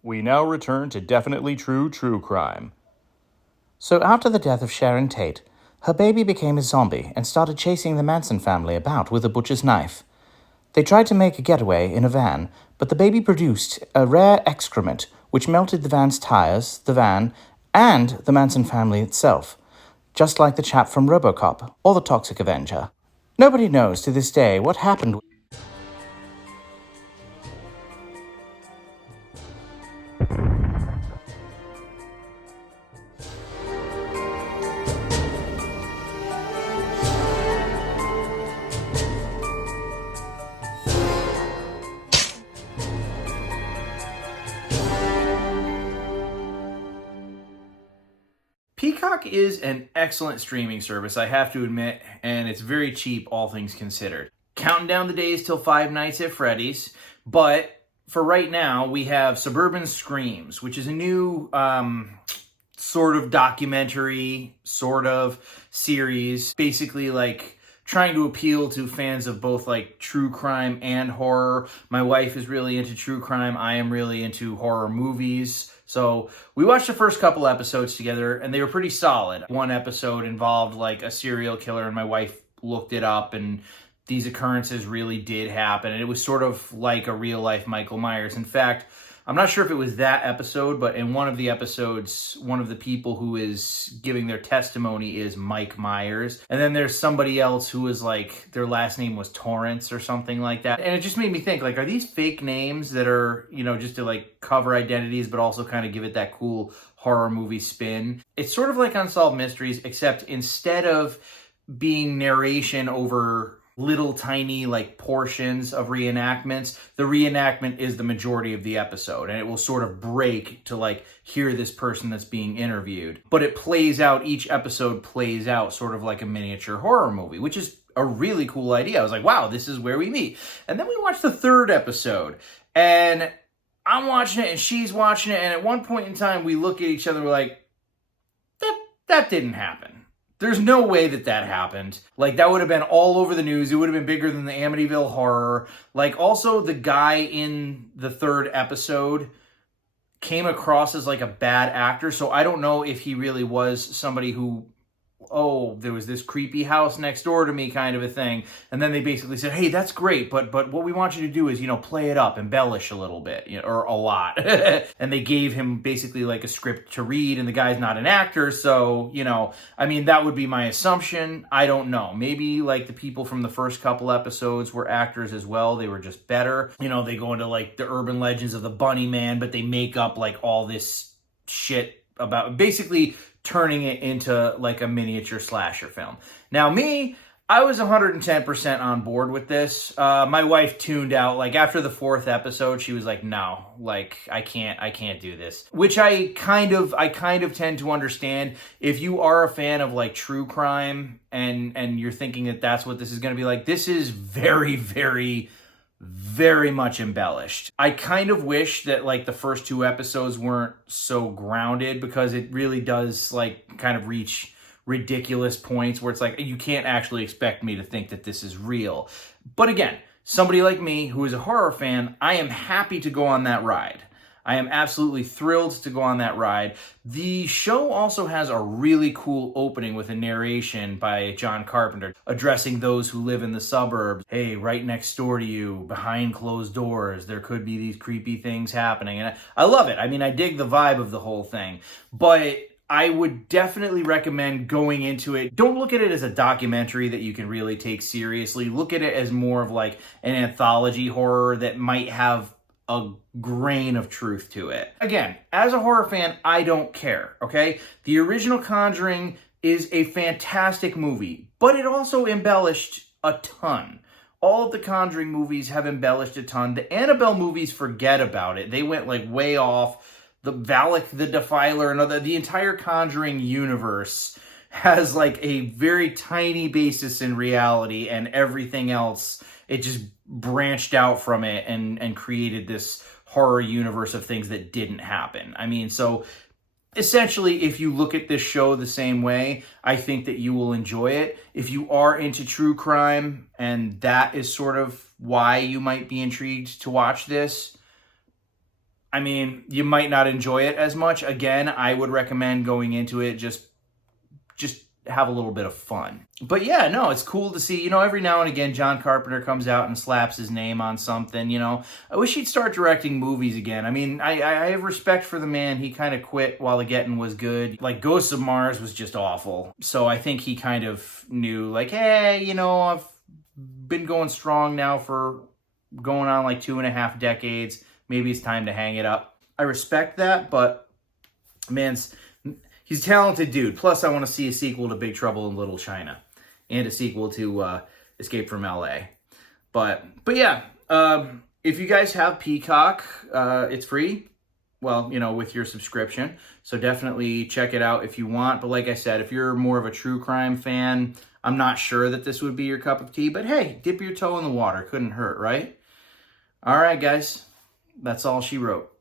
We now return to Definitely True True Crime. So after the death of Sharon Tate, her baby became a zombie and started chasing the Manson family about with a butcher's knife. They tried to make a getaway in a van, but the baby produced a rare excrement which melted the van's tires, the van, and the Manson family itself, just like the chap from RoboCop or the Toxic Avenger. Nobody knows to this day what happened. Peacock is an excellent streaming service, I have to admit, and it's very cheap, all things considered. Counting down the days till Five Nights at Freddy's, but for right now, we have Suburban Screams, which is a new sort of documentary, sort of series, basically like trying to appeal to fans of both like true crime and horror. My wife is really into true crime. I am really into horror movies. So we watched the first couple episodes together and they were pretty solid. One episode involved like a serial killer and my wife looked it up and these occurrences really did happen. And it was sort of like a real life Michael Myers. In fact, I'm not sure if it was that episode, but in one of the episodes, one of the people who is giving their testimony is Mike Myers. And then there's somebody else who is like, their last name was Torrance or something like that. And it just made me think, like, are these fake names that are, you know, just to like cover identities, but also kind of give it that cool horror movie spin? It's sort of like Unsolved Mysteries, except instead of being narration over little tiny like portions of reenactments, the reenactment is the majority of the episode and it will sort of break to like hear this person that's being interviewed, but it plays out, each episode plays out sort of like a miniature horror movie, which is a really cool idea. I was like, wow, this is where we meet. And then we watched the third episode and I'm watching it and she's watching it, and at one point in time we look at each other and we're like, that didn't happen. There's no way that happened. Like, that would have been all over the news. It would have been bigger than the Amityville Horror. Like, also, the guy in the third episode came across as, like, a bad actor. So I don't know if he really was somebody who, oh, there was this creepy house next door to me kind of a thing. And then they basically said, hey, that's great, but what we want you to do is, you know, play it up, embellish a little bit, you know, or a lot. And they gave him basically like a script to read, and the guy's not an actor. So, you know, I mean, that would be my assumption. I don't know. Maybe like the people from the first couple episodes were actors as well. They were just better. You know, they go into like the urban legends of the Bunny Man, but they make up like all this shit about basically turning it into like a miniature slasher film. Now me, I was 110% on board with this. My wife tuned out like after the fourth episode. She was like, no, like I can't do this, which I kind of tend to understand. If you are a fan of like true crime and you're thinking that that's what this is going to be like, this is very, very, very much embellished. I kind of wish that like the first two episodes weren't so grounded, because it really does like kind of reach ridiculous points where it's like, you can't actually expect me to think that this is real. But again, somebody like me who is a horror fan, I am happy to go on that ride. I am absolutely thrilled to go on that ride. The show also has a really cool opening with a narration by John Carpenter addressing those who live in the suburbs. Hey, right next door to you, behind closed doors, there could be these creepy things happening. And I love it. I mean, I dig the vibe of the whole thing. But I would definitely recommend going into it. Don't look at it as a documentary that you can really take seriously. Look at it as more of like an anthology horror that might have a grain of truth to it. Again, as a horror fan, I don't care, okay? The original Conjuring is a fantastic movie, but it also embellished a ton. All of the Conjuring movies have embellished a ton. The Annabelle movies, forget about it. They went like way off. The Valak the Defiler and the entire Conjuring universe has like a very tiny basis in reality, and everything else, it just branched out from it and created this horror universe of things that didn't happen. I mean, so essentially, if you look at this show the same way, I think that you will enjoy it. If you are into true crime, and that is sort of why you might be intrigued to watch this, I mean, you might not enjoy it as much. Again, I would recommend going into it just have a little bit of fun. But yeah, no, it's cool to see, every now and again, John Carpenter comes out and slaps his name on something, I wish he'd start directing movies again. I mean, I have respect for the man. He kind of quit while the getting was good. Like, Ghosts of Mars was just awful. So I think he kind of knew, like, hey, I've been going strong now for going on like 2.5 decades. Maybe it's time to hang it up. I respect that, but man's he's a talented dude. Plus, I want to see a sequel to Big Trouble in Little China and a sequel to Escape from LA. But yeah, if you guys have Peacock, it's free. Well, with your subscription. So definitely check it out if you want. But like I said, if you're more of a true crime fan, I'm not sure that this would be your cup of tea. But hey, dip your toe in the water. Couldn't hurt, right? All right, guys. That's all she wrote.